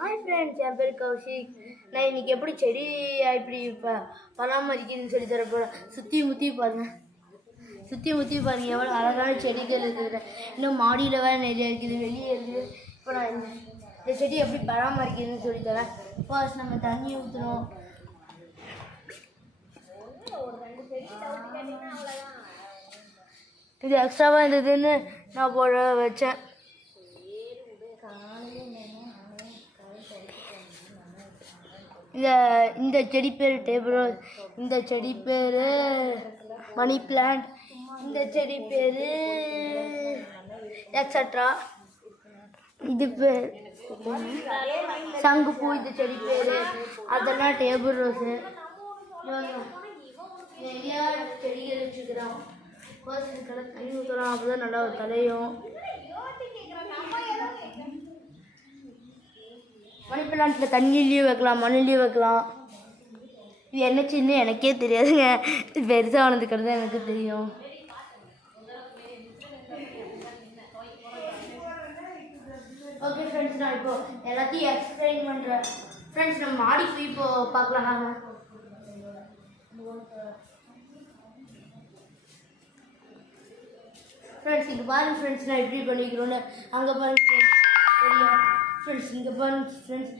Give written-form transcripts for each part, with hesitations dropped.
Hi friends, என் பேர் கௌஷிக். நான் இன்னைக்கு எப்படி செடி இப்படி பராமரிக்கிறதுன்னு சொல்லி தர போகிறேன். சுற்றி முற்றி பாருங்கள் எவ்வளோ அழகான செடிகள் இருக்குது. இன்னும் மாடியில் வேறு நிறைய இருக்குது, வெளியே இருக்குது. இப்போ நான் இந்த செடி எப்படி பராமரிக்கிறதுன்னு சொல்லி தரேன். ஃபர்ஸ்ட் நம்ம தண்ணி ஊற்றணும். இது எக்ஸ்ட்ராவாக இருந்ததுன்னு நான் போட வச்சேன். இந்த செடி பேர் டேபிள் ரோஸ், இந்த செடி பேர் மணி பிளான்ட், இந்த செடி பேர் எக்ஸட்ரா. இது பேர் சங்குப்பூ, இந்த செடி பேர் அதெல்லாம் டேபிள் ரோஸு. நிறையா செடிகள் வச்சுக்கிறோம். தண்ணி ஊற்றலாம், அப்போ தான் நல்லா தலையும். மணி பிளான்ட்டில் தண்ணிலையும் வைக்கலாம், மண்ணிலையும் வைக்கலாம். இது என்ன சின்ன எனக்கே தெரியாதுங்க, பெருசாக ஆனதுக்கு தான் எனக்கு தெரியும். ஓகே ஃப்ரெண்ட்ஸ், நான் இப்போ எல்லாத்தையும் எக்ஸ்பிளைன் பண்ணுறேன். ஃப்ரெண்ட்ஸ், நம்ம மாடி போய் இப்போ பார்க்கலாம். ஃப்ரெண்ட்ஸ், இங்கே பாருங்க ஃப்ரெண்ட்ஸ், நான் எப்படி பண்ணிக்கிறோன்னு. அங்கே பாருங்க ஃப்ரெண்ட்ஸ், சரியா ஃப்ரெண்ட்ஸ்? இங்கே பாருங்க ஃப்ரெண்ட்ஸ்,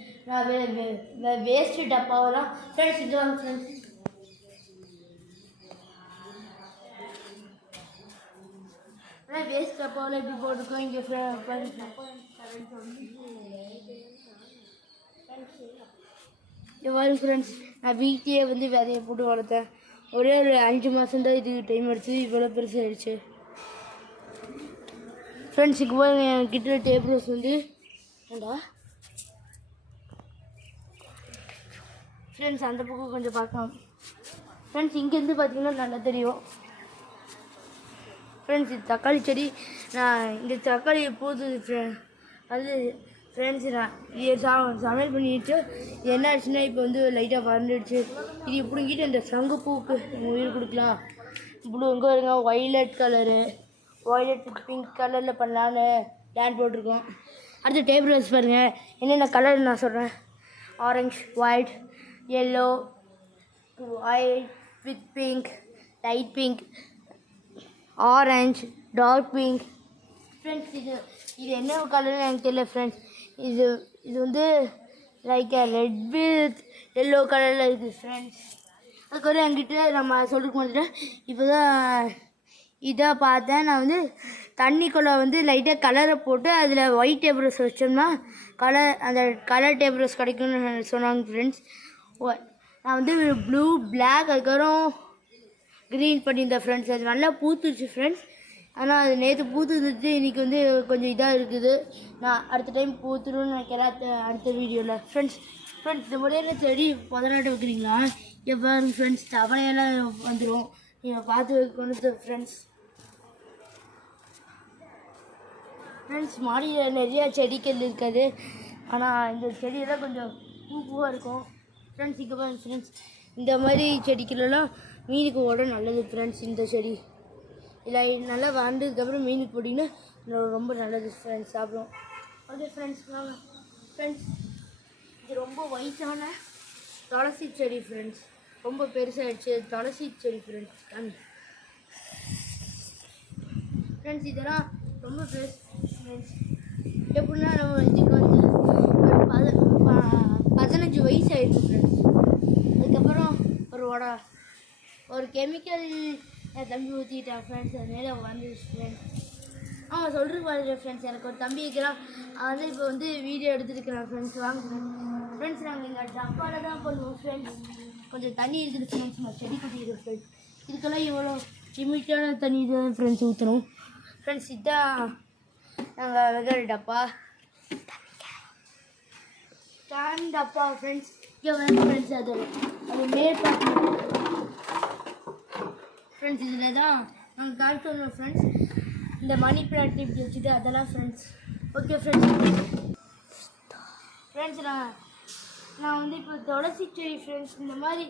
நான் வேஸ்ட்டு டப்பாவெல்லாம் ஃப்ரெண்ட்ஸ் இங்கே வாங்க ஃப்ரெண்ட்ஸ். வேஸ்ட் டப்பாவெல்லாம் எப்படி போட்டுருக்கோம் இங்கே பாருங்க. இங்கே பாருங்க ஃப்ரெண்ட்ஸ், நான் வீட்டையே வந்து விதையை போட்டு வளர்த்தேன். ஒரே ஒரு 5 மாதம் தான் இதுக்கு டைம் எடுத்து இவ்வளோ பெருசாகிடுச்சு. ஃப்ரெண்ட்ஸ், இங்கே பாருங்க, என்கிட்ட டேபிள் ரோஸ் வந்து ஃப்ரெண்ட்ஸ் அந்த பக்கம் கொஞ்சம் பார்க்கலாம். ஃப்ரெண்ட்ஸ், இங்கேருந்து பார்த்தீங்கன்னா நல்லா தெரியும். ஃப்ரெண்ட்ஸ், இது தக்காளி செடி. நான் இந்த தக்காளி போகுது அது ஃப்ரெண்ட்ஸ், நான் இது சமையல் பண்ணிட்டு என்ன ஆச்சுன்னா இப்போ வந்து லைட்டாக பறந்துடுச்சு. இது இப்படிங்கிட்டு இந்த சங்குப்பூவுக்கு உயிர் கொடுக்கலாம். இப்படி எங்கே வருங்க, வயலட் பிங்க் கலரில் பண்ணலான்னு பிளான் போட்டிருக்கோம். அடுத்து டேபிள் ரோஸ் பாருங்கள், என்னென்ன கலர் நான் சொல்கிறேன். Orange, white, yellow, white with pink, light pink, orange, dark pink. Friends, இது என்ன கலர்னு எனக்கு தெரியல ஃப்ரெண்ட்ஸ். இது வந்து லைக் ரெட் வித் எல்லோ கலரில் இருக்குது ஃப்ரெண்ட்ஸ். அதுக்கப்புறம் என்கிட்ட நம்ம சொல்லிருக்க மாட்டேன். இப்போ தான் இதாக பார்த்தேன். நான் வந்து தண்ணிக்குள்ளே வந்து லைட்டாக கலரை போட்டு அதில் ஒயிட் டேபிள் ரோஸ் வச்சோம்னா அந்த கலர் டேபிள் ரோஸ் கிடைக்கும்னு சொன்னாங்க ஃப்ரெண்ட்ஸ். நான் வந்து ப்ளூ, பிளாக், அதுக்கப்புறம் க்ரீன் பண்ணியிருந்தேன் ஃப்ரெண்ட்ஸ். அது நல்லா பூத்துச்சு ஃப்ரெண்ட்ஸ். ஆனால் அது நேற்று பூத்துருந்துச்சு, இன்றைக்கி வந்து கொஞ்சம் இதாக இருக்குது. நான் அடுத்த டைம் பூத்துருன்னு நினைக்கிறேன் அடுத்த வீடியோவில். ஃப்ரெண்ட்ஸ், இந்த முறையான செடி முதலாட்டு வைக்கிறீங்களா? எப்போ ஃப்ரெண்ட்ஸ் தவணையெல்லாம் வந்துடும், நீங்கள் பார்த்து வைக்கணும் ஃப்ரெண்ட்ஸ். மாடியில் நிறையா செடிகள் இருக்காது, ஆனால் இந்த செடியெல்லாம் கொஞ்சம் பூவாக இருக்கும் ஃப்ரெண்ட்ஸ். இங்கே பாருங்க ஃப்ரெண்ட்ஸ், இந்த மாதிரி செடிகளெல்லாம் மீனுக்கு ஓட நல்லது ஃப்ரெண்ட்ஸ். இந்த செடி இல்லை நல்லா வளர்ந்ததுக்கப்புறம் மீனுக்கு போட்டிங்கன்னா ரொம்ப நல்லது ஃப்ரெண்ட்ஸ், சாப்பிடும். ஓகே ஃப்ரெண்ட்ஸ், வாங்க ஃப்ரெண்ட்ஸ். இது ரொம்ப வயசான துளசி செடி ஃப்ரெண்ட்ஸ், ரொம்ப பெருசாகிடுச்சு துளசி செடி ஃப்ரெண்ட்ஸ். ஃப்ரெண்ட்ஸ், இதெல்லாம் ரொம்ப பெருசு ஃப்ரெண்ட்ஸ். எப்படின்னா நம்ம இதுக்கு வந்து ஒரு 15 வயசு ஆகிடுச்சு ஃப்ரெண்ட்ஸ். அதுக்கப்புறம் ஒரு கெமிக்கல் என் தம்பி ஊற்றிட்டான் ஃப்ரெண்ட்ஸ், அது மேலே வந்துடுச்சு ஃப்ரெண்ட்ஸ். சொல்கிறேன் பாருங்க ஃப்ரெண்ட்ஸ், எனக்கு ஒரு தம்பி இருக்கிறான். வந்து இப்போ வந்து வீடியோ எடுத்துருக்கிறான் ஃப்ரெண்ட்ஸ். வாங்க ஃப்ரெண்ட்ஸ், நாங்கள் எங்கள் டப்பாவில் தான் பண்ணுவோம் ஃப்ரெண்ட்ஸ். கொஞ்சம் தண்ணி இருக்குது ஃப்ரெண்ட்ஸ், நான் செடி கட்டிடுறோம் ஃப்ரெண்ட்ஸ். இதுக்கெல்லாம் இவ்வளோ லிமிட்டான தண்ணி தான் ஃப்ரெண்ட்ஸ் ஊற்றணும் ஃப்ரெண்ட்ஸ். இதுதான் நாங்கள் வைக்கிற டப்பா, ஸ்டாண்ட் டப்பா ஃப்ரெண்ட்ஸ். இங்கே வந்து ஃப்ரெண்ட்ஸ் அது மேற்பட்டு ஃப்ரெண்ட்ஸ். இதில் தான் நாங்கள் காய்ச்சோம் ஃப்ரெண்ட்ஸ். இந்த மணி பிளான்ட் இப்படி வச்சுட்டு அதெல்லாம் ஃப்ரெண்ட்ஸ். ஓகே ஃப்ரெண்ட்ஸ், நான் வந்து இப்போ துளசி செடி ஃப்ரெண்ட்ஸ். இந்த மாதிரி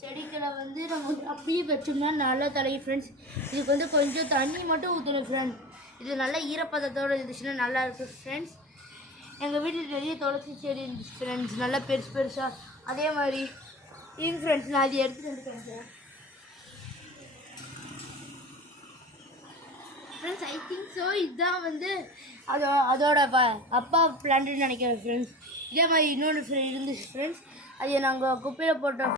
செடிகளை வந்து நம்ம அப்படியே வச்சோம்னா நல்லா தலையும் ஃப்ரெண்ட்ஸ். இதுக்கு வந்து கொஞ்சம் தண்ணி மட்டும் ஊற்றணும் ஃப்ரெண்ட்ஸ். இது நல்லா ஈரப்பதத்தோடு இருந்துச்சுன்னா நல்லாயிருக்கும் ஃப்ரெண்ட்ஸ். எங்கள் வீட்டில் நிறைய துளசி செடி இருந்துச்சு ஃப்ரெண்ட்ஸ், நல்லா பெருசு பெருசாக. அதே மாதிரி ஃப்ரெண்ட்ஸ் நான் அதை எடுத்துகிட்டு வந்துட்டேன் ஃப்ரெண்ட்ஸ். ஐ திங்க் ஸோ இதுதான் வந்து அதோட அப்பா பிளான்ட்டுன்னு நினைக்கிறேன் ஃப்ரெண்ட்ஸ். இதே மாதிரி இன்னொன்று இருந்துச்சு ஃப்ரெண்ட்ஸ், அதை நாங்கள் குப்பையில் போட்டோம்.